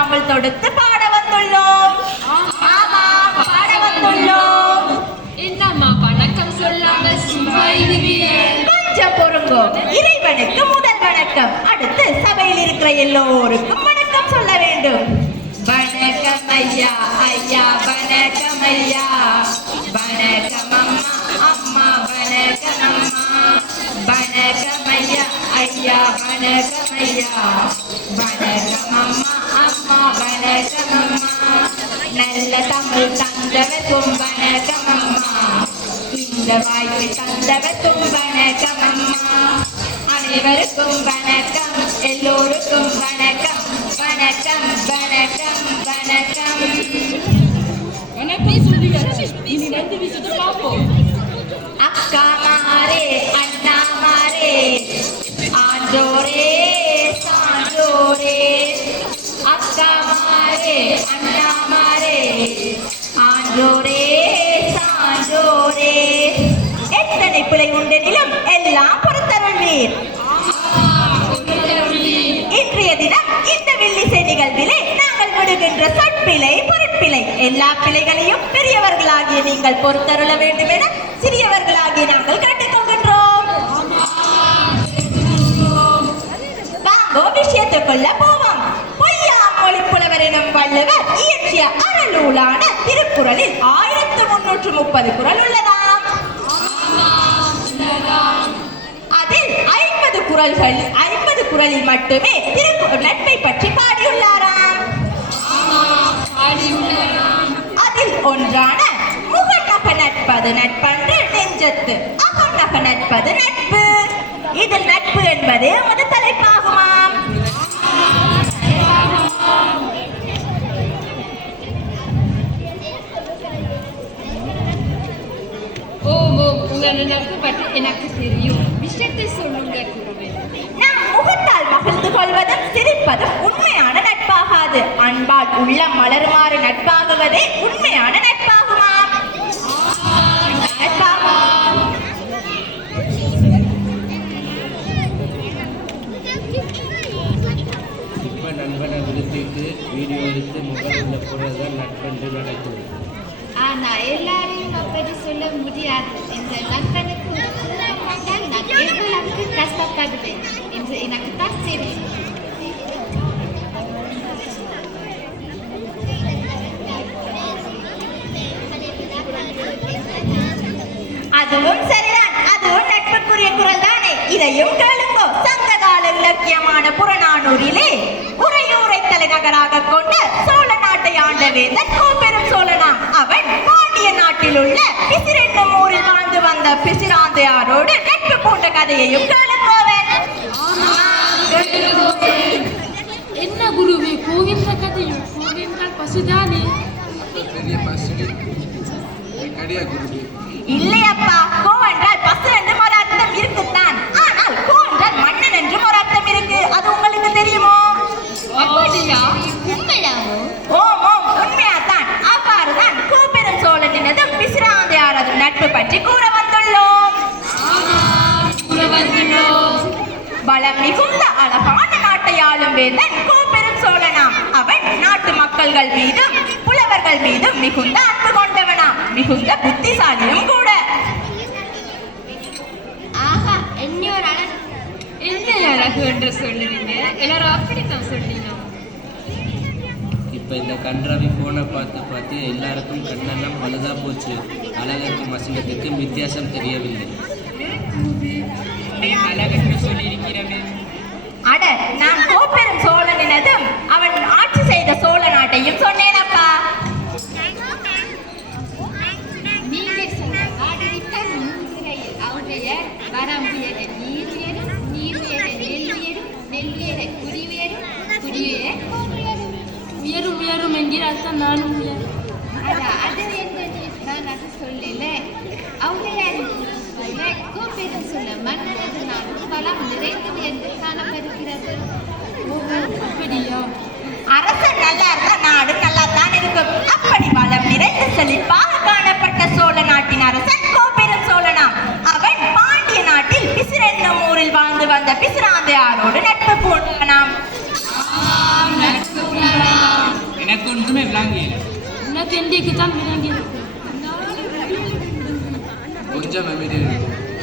தமிழ் தொடுத்து பாட வந்துள்ளோம். ஆமா பாட வந்துள்ளோம். என்னம்மா வணக்கம் சொல்லாம சும்மா கொஞ்சம் பொறுங்கோ. இறைவனுக்கு முதல் வணக்கம். அடுத்து சபையில் இருக்கிற எல்லோருக்கும் வணக்கம் சொல்ல வேண்டும். வணக்கம் ஐயா ஐயா வணக்கம் ஐயா. வணக்கம் அம்மா அம்மா வணக்கம் அம்மா. வணக்கம் ஐயா ஐயா வணக்கம் ஐயா. நல்ல தமிழ் தந்தவர்க்கும் வணக்கம் அம்மா இந்த வாய்ப்பை தந்தவர்க்கும் வணக்கம் அம்மா அனைவருக்கும் வணக்கம் எல்லோருக்கும் வணக்கம் வணக்கம் வணக்கம் வணக்கம் வணக்கம் சொல்லியாச்சு இனி வந்து விசிட்டு பார்ப்போம் அக்கா மாரே அண்ணா மாரே ஆண்டோரே நாங்கள் விடுகின்ற பொருட்பிழை. எல்லா பிழைகளையும் பெரியவர்களாகிய நீங்கள் பொறுத்தருள வேண்டும் என சிறியவர்களாகிய நாங்கள் கேட்டுக்கொள்கின்றோம் வாங்கோ விஷயத்துக்குள்ள போவோம். பொய்யா மொழிப்புலவர் எனும் வள்ளுவர் இயற்றிய அறநூலான திருக்குறளில் ஆயிரத்து முன்னூற்று முப்பது குறள் உள்ளதாம். அதில் ஐம்பது குரல்கள் ஐம்பது குறளில் மட்டுமே திரு நட்பை பற்றி பாடியுள்ளார். அதில் ஒன்றான முகநக நட்பது நட்பன்று நெஞ்சத்து அகநக நட்பது நட்பு இதில் நட்பு என்பது எமது தலைப்பாகுமாம். ஓம் ஓம். உங்கள் நட்பு பற்றி எனக்கு தெரியும். விஷயத்தை சொல்லுங்க நாம் முகத்தால் மகிழ்ந்து கொள்வதும் சிரிப்பதும் உண்மையான நட்பாகாது அன்பால் உள்ளம் மலருமாறு நட்பாகுவதே உண்மையான இப்போ நண்பனை விருத்திட்டு வீடியோ எடுத்து முகத்தில் போடுறது தான் நட்பன்று நடக்குது ஆனா எல்லாரையும் அப்படி சொல்ல முடியாது. இந்த நண்பனுக்கு எவ்வளவுக்கு கஷ்டப்படுவேன் என்று எனக்கு தான் தெரியும். அதுவும் சரிதான். அதுவும் நட்புக்குரிய குரல் தானே இதையும் கேளுங்கோ. சங்க கால இலக்கியமான புறநானூரிலே உறையூரை தலைநகராக கொண்ட சோழ நாட்டை ஆண்ட வேந்தன் கோப்பெரும் சோழனாம் அவன் பாண்டிய நாட்டில் உள்ள பிசிர் என்னும் ஊரில் வாழ்ந்து வந்த பிசிராந்தையாரோடு நட்பு பூண்ட கதையையும் கேளுங்கோவன் என்ன குருவே போகின்ற கதையும் போகின்றால் பசுதானே? கடியா குருடி இல்லையப்பா. சொல்லுவீங்க எல்லாரும் அப்படித்தான் சொல்லினோம் இப்போ இந்த கன்றாவி ஃபோனை பார்த்து பார்த்து எல்லாருக்கும் கண்ணெல்லாம் பழுதா போச்சு. அழகுக்கும் அசிங்கத்துக்கும் வித்தியாசம் தெரியவில்லை. அழகென்று சொல்லியிருக்கிறமே அட நான் கோப்பெரும் சோழனினதும் அவன் அதான் அது என்னது நான் அது சொல்லல ஔவையாரின் கூற்றுப்படி கோப்பெரும் சொல்ல மன்னனது நாடு பலம் நிறைந்தது என்று காணப்படுகிறது அப்படியா அரசன் நல்லா இருந்தா நாடு நல்லா தான் இருக்கும் அப்படி வளம் நிறைந்த இன்றைக்கு தான் விளங்கி கொஞ்சம் அமைதியாக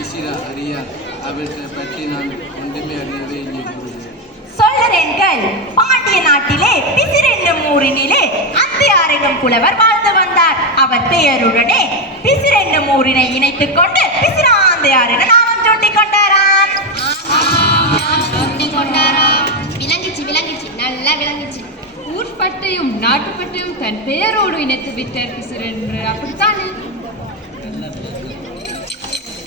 இசிரா அரியா அவற்றை பற்றி நான் ஒன்றுமே அறியவே இல்லை கூறுகிறேன் சொல்லுறேன்கள் பாண்டிய நாட்டிலே பிசிர் என்னும் ஊரினிலே அந்தியார் என்னும் புலவர் வாழ்ந்து வந்தார் அவர் பெயருடனே பிசிர் என்னும் ஊரினை இணைத்துக் கொண்டு பிசிராந்தையார் என நாமம் சூட்டிக் கொண்டாராம் ஊர்பட்டையும் நாட்டுப்பட்டையும் தன் பெயரோடு இணைத்து விட்டார் பிசிர் என்று அப்படித்தானே.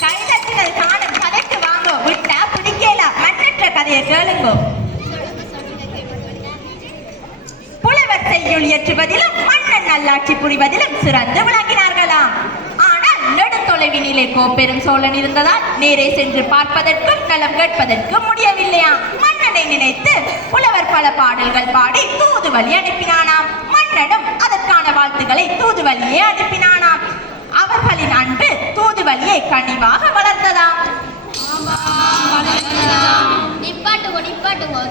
கைதட்டுகள் காணும் கதைக்கு வாங்கோ. விட்டா பிடிக்கல. மற்றற்ற கதையை கேளுங்கோ. புலவர் செய்யுள் இயற்றுவதிலும் மன்னன் நல்லாட்சி புரிவதிலும் சிறந்து விளங்கினார்களாம். ஆனால் நெடுந்தொலைவினிலே கோப்பெரும் சோழன் இருந்ததால் நேரே சென்று பார்ப்பதற்கும் நலம் கேட்பதற்கும் முடியவில்லையா மன்னனை நினைத்து புலவர் பல பாடல்கள் பாடி தூதுவழி அனுப்பினானாம். மன்னனும் அதற்கான வாழ்த்துக்களை தூதுவழியே அனுப்பினானாம். அவர்களின் அன்பு தூதுவழியை கனிவாக வளர்த்ததாம்.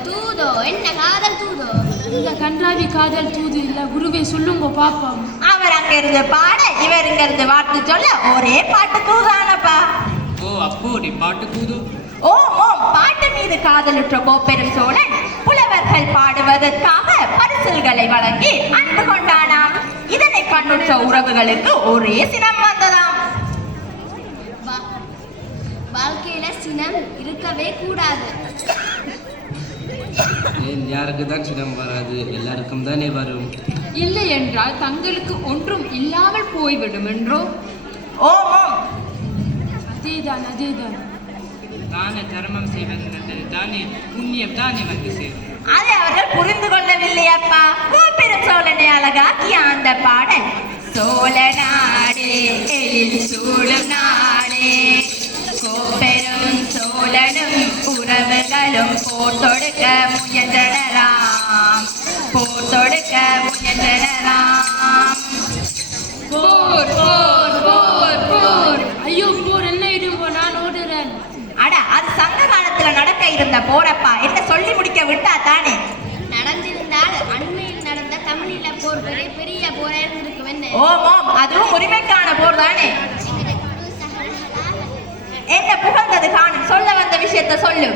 தூதோ என்ன காதல் தூதோ? இந்த கன்றாவி காதல் தூது இல்ல குருவே சொல்லுங்க பாப்போம். அவர் அங்கிருந்து பாட இவர் வார்த்தை சொல்ல ஒரே பாட்டு தூதானப்பா. ஓ அப்போ நீ பாட்டு கூது ஓம் ஓம் பாட்டு மீது காதலுற்ற கோப்பெரும் சோழன் புலவர்கள் பாடுவதற்காக பரிசில்களை வழங்கி அன்பு கொண்டானாம். இதனை கண்ணுற்ற உறவுகளுக்கு ஒரே சினம் வந்ததாம். வா- வாழ்க்கையில சினம் இருக்கவே கூடாது. ஏன் யாருக்கு தான் சினம் வராது? எல்லாருக்கும் தானே வரும். இல்லை என்றால் தங்களுக்கு ஒன்றும் இல்லாமல் போய்விடும் என்றோ? ஓம் ஓம் அதேதான் அதேதான். தான தர்மம் செய்வது நல்லது தானே புண்ணியம் தானே வந்து சேரும். அதை அவர்கள் புரிந்து கொள்ளவில்லை அப்பா. கோப்பெரும் சோழனை அழகாக்கிய அந்த பாடல். சோழ நாடே எழில் நாடே. கோப்பெரும் சோழனும் உறவுகளும் போர் தொடுக்க முயன்றனராம் இருந்த போரப்பா என்ன சொல்லி முடிக்க விட்டா தானே? நடந்திருந்தால் அண்மையில் நடந்த தமிழீழ போர் பெரிய போரா இருந்திருக்கும் என்ன ஓம் ஓம் அதுவும் உரிமைக்கான போர் தானே? என்ன புகழ்ந்தது காணும்? சொல்ல வந்த விஷயத்த சொல்லு.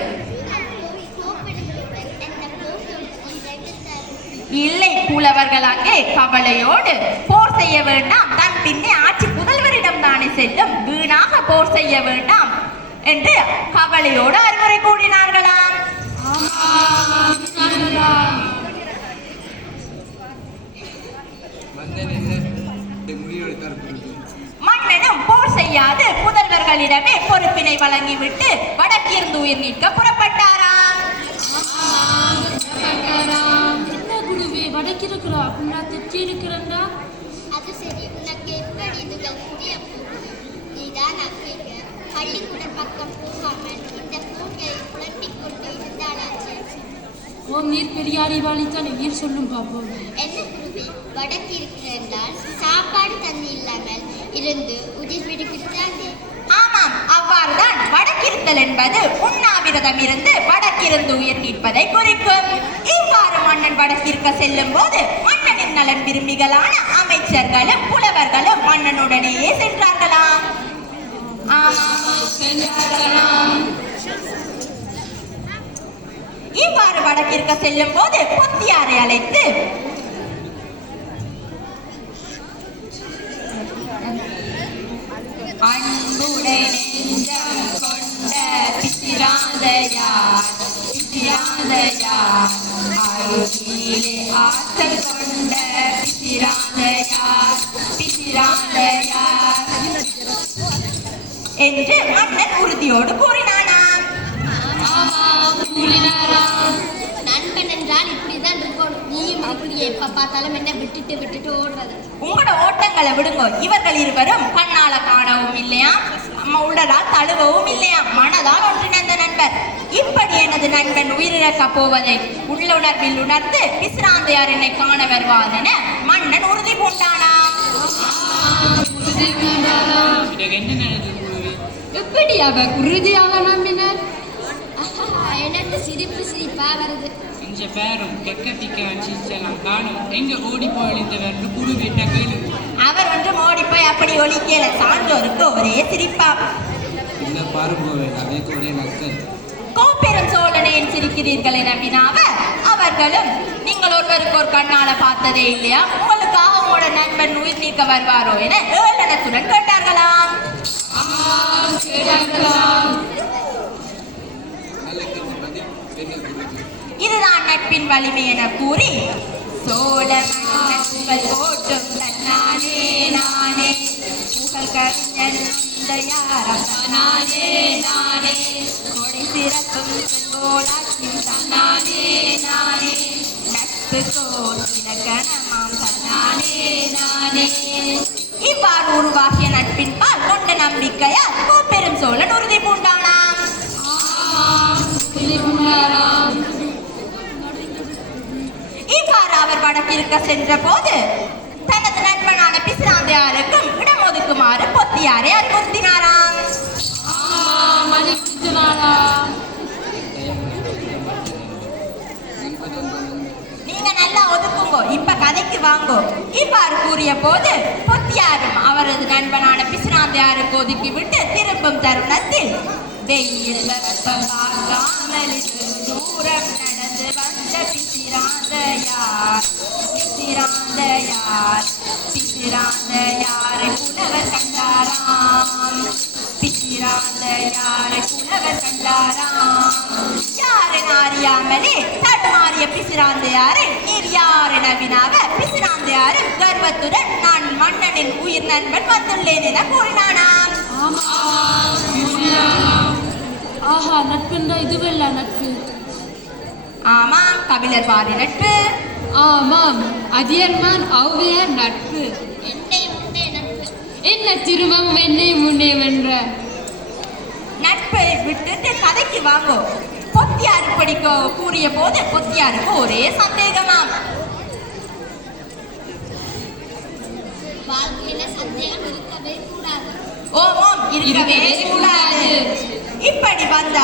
இல்லை புலவர்கள் அங்கே கவலையோடு போர் செய்ய வேண்டாம். தன் பின்னே ஆட்சி புதல்வரிடம் தானே செல்லும். வீணாக போர் செய்ய வேண்டாம். என்று கவலையோடு அறிவுரை கூறுகிறேன் மன்னனும் போர் செய்யாது. புதல்வர்களிடமே பொறுப்பினை வழங்கிவிட்டு வடக்கிருந்து உயிர் நீக்க புறப்பட்டாராம். என்ன குருவே வடக்கிருக்கிறா? அப்படின்னா தெற்றி இருக்கிறேன்டா அது சரி உனக்கு எப்படி இதுகள் புரிய நீதான் அக்கீங்க பள்ளிக்கூட பக்கம் போகாமல் இந்த பூங்கையை புலட்டிக் கொண்டு இருந்தாளாச்சு ஓம் நீர் பெரிய அறிவாளித்தான் நீர் சொல்லும் பாப்போம் என்ன குருவி? வடக்கு இருக்கிறால் சாப்பாடு தண்ணி இல்லாமல் இருந்து உயிர் விடுகிறாங்க ஆமாம் அவ்வாறுதான் வடக்கிருத்தல் என்பது உண்ணாவிரதம் இருந்து வடக்கிருந்து உயிர் நீட்பதை குறிக்கும். இவ்வாறு மன்னன் வடக்கிற்க செல்லும் போது மன்னனின் நலன் விரும்பிகளான அமைச்சர்களும் புலவர்களும் மன்னனுடனேயே சென்றார்களாம். இவ்வாறு வடக்கிற்கு செல்லும் போது பொத்தியாரை அழைத்து அன்புடை கொண்ட பிசிராந்தையார் பிசிராந்தையார் அருகிலே ஆற்றல் கொண்ட பிசிராந்தையார் பிசிராந்தையார் என்று மன்னன் உறுதியோடு கூறினானாம். நண்பன் என்றால் இப்படிதான் இருக்கணும் நீயும் இப்படியே எப்ப பார்த்தாலும் என்ன விட்டுட்டு விட்டுட்டு ஓடுறது உங்களோட ஓட்டங்களை விடுங்க. இவர்கள் இருவரும் கண்ணால காணவும் இல்லையா? அம்மா உடலால் தழுவவும் இல்லையா? மனதால் ஒன்றிணைந்த நண்பர். இப்படி எனது நண்பன் உயிரிழக்க போவதை உள்ளுணர்வில் உணர்ந்து விசிராந்தையார் என்னை காண வருவார் என மன்னன் உறுதி இதற்கு என்ன நடந்தது? எப்படி அவர் உறுதியாக நம்பினார் எனக்கு சிரிப்பு சிரிப்பா வருது. இந்த பேரும் கெக்க பிக்க சீச்செல்லாம் காணும். எங்க ஓடி போயிருந்தவர் குருவிட்ட கேள்வி வாய் அப்படி ஒலிக்கல சான்றோருக்கு ஒரே சிரிப்பா. இல்லை பாருங்க அவைக்கு ஒரே நக்கல் கோப்பெரும் சோழனேன் சிரிக்கிறீர்கள் என வினாவ அவர்களும் நீங்கள் ஒருவருக்கு ஒரு கண்ணால பார்த்ததே இல்லையா? உங்களுக்காக உங்களோட நண்பன் உயிர் நீக்க வருவாரோ என ஏளனத்துடன் கேட்டார்களாம். இதுதான் நட்பின் வலிமை என கூறி சோழ மன்னர்கள் தன்னானே நானே. புகழ் கவிஞன் இந்த யாரம் தன்னானே நானே. கொடை சிறப்பும் செங்கோடாக்கியும் தன்னானே நானே. நட்பு கோர் இலக்கணமாம் தன்னானே நானே. இவ்வாறு உருவாகிய நட்பின் பால் கொண்ட நம்பிக்கையால் கோப்பெரும் சோழன் உறுதி பூண்டானாம். இவ்வாறு அவர் வடக்கிருக்க சென்ற போது தனது நண்பனான பிசிராந்தையாருக்கும் இடம் ஒதுக்குமாறு பொத்தியாரை அறிவுறுத்தினாராம். மதிக்கிறாராம் நல்லா ஒதுக்குங்கோ. இப்ப கதைக்கு வாங்கோ. இவ்வாறு கூறிய போது பொத்தியாரும் அவரது நண்பனான பிசிராந்தையாருக்கு ஒதுக்கி விட்டு திரும்பும் தருணத்தில் வெயில் வெப்பம் பார்க்காமல் தூரம் நடந்து வந்த பிசிராந்தையார் பிசிராந்தையார் பிசிராந்தையாரை புலவர் கண்டாராம் பிசிராந்தையாரை புலவர் கண்டாராம். அறியாமலே தடுமாறிய பிசிராந்தையாரை நீர் யார் என வினாவ பிசிராந்தையாரு கர்வத்துடன் நான் மன்னனின் உயிர் நண்பன் வந்துள்ளேன் என கூறினானாம். ஆஹா நட்புண்டா இதுவல்ல நட்பு. ஆமாம் கபிலர் பாரி நட்பு. ஆமாம் அதியர்மான் ஔவையார் நட்பு. என்னை முன்னே நட்பு. என்ன முன்னே வென்ற. நட்பை விட்டுட்டு கதைக்கு வாங்கோ பொத்தியார் இப்படி கோ- கூறிய போது பொத்தியாருக்கு ஒரே சந்தேகமாம். சந்தேகம் இருக்கவே கூடாது. இப்படி வந்த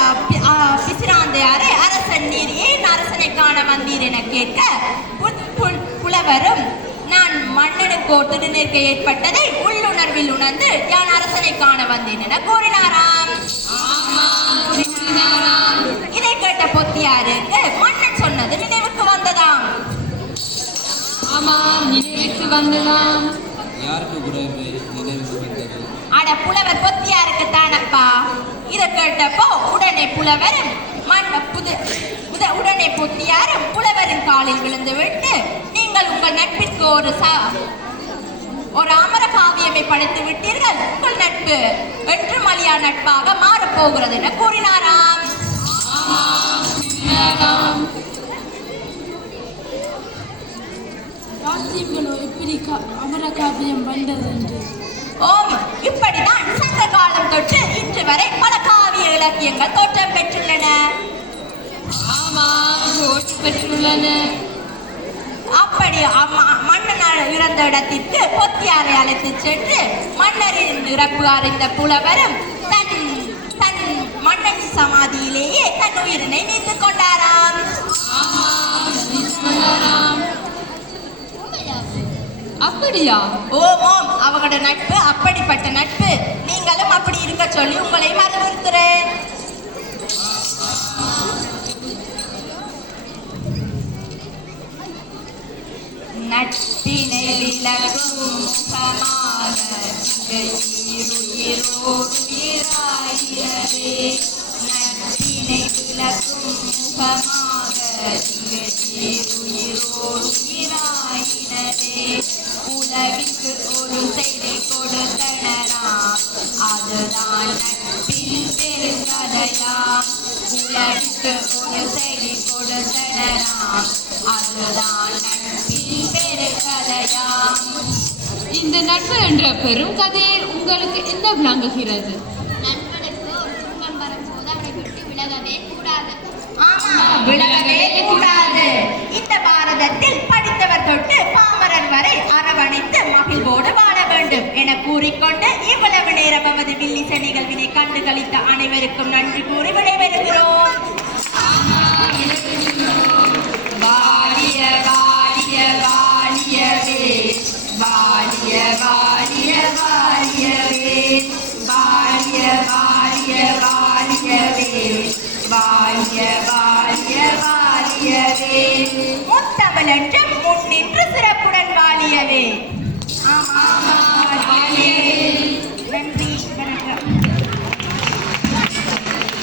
பிசிராந்தையாரை அரசன் நீர் ஏன் அரசனை காண வந்தீர் என கேட்க புல்- புல்- புலவரும் நான் மன்னனுக்கு திருநேர்க்கை ஏற்பட்டதை உள்ளுணர்வில் உணர்ந்து யான் அரசனை காண வந்தேன் என கூறினாராம். இதை கேட்ட பொத்தியாருக்கு மன்னன் சொன்னது நினைவுக்கு வந்ததாம். ஆமாம் நினைவுக்கு வந்ததாம். யாருக்கு குறைவு நினைவுக்கு வந்தது? அட புலவர் பொத்தியாருக்கு தானப்பா? இதை கேட்டப்போ உடனே புலவரும் மண் புது உத- உடனே பொத்தியாரும் புலவரின் காலில் விழுந்து விட்டு நீங்கள் உங்கள் நட்பிற்கு ஒரு சா ஒரு அமர காவியமை படைத்து விட்டீர்கள் உங்கள் நட்பு என்றும் அழியா நட்பாக மாறப்போகிறது என கூறினாராம். ராஜ்யங்களோ எப்படி அமர காவியம் வந்தது என்று ஓம் இப்படிதான் சங்க காலம் தொட்டு இன்று வரை பல காவிய இலக்கியங்கள் தோற்றம் பெற்றுள்ளன. பெற்றுள்ளன. அப்படி அம்ம- மன்னன் இறந்த இடத்திற்கு பொத்தியாரை அழைத்து சென்று மன்னரின் இறப்பு அறிந்த புலவரும் தன் மன்னன் சமாதியிலேயே தன் உயிரினை நீத்துக் கொண்டாராம். அப்படியா? ஓம் ஓம் அவங்களோட நட்பு அப்படிப்பட்ட நட்பு. நீங்களும் அப்படி இருக்க சொல்லி உங்களை அறிவுறுத்துறேன் நட்பினை விளக்கும் முகமாக உயிருயிரோடுயிராயிரவே நட்பினை விளக்கும் முகமாக உயிருயிரோடுயிராயினரே உலகிற்கு ஒரு செய்தி கொடுத்தனராம் அதுதான் நட்பின் பெருங்கதையா உலகிற்கு ஒரு செய்தி கொடுத்தனரா. அதுதான் நட்பின் இந்த நட்பு என்ற பெரும் கதையில் உங்களுக்கு என்ன விளங்குகிறது? விலகவே கூடாது. ஆமா விலகவே கூடாது. இந்த பாரதத்தில் படித்தவர் தொட்டு பாமரர் வரை அரவணைத்து மகிழ்வோடு வாழ வேண்டும் என கூறிக்கொண்டு இவ்வளவு நேரம் நமது வில்லிச நிகழ்வினை கண்டு களித்த அனைவருக்கும் நன்றி கூறி விடைபெறுகிறோம். முத்தமிழ்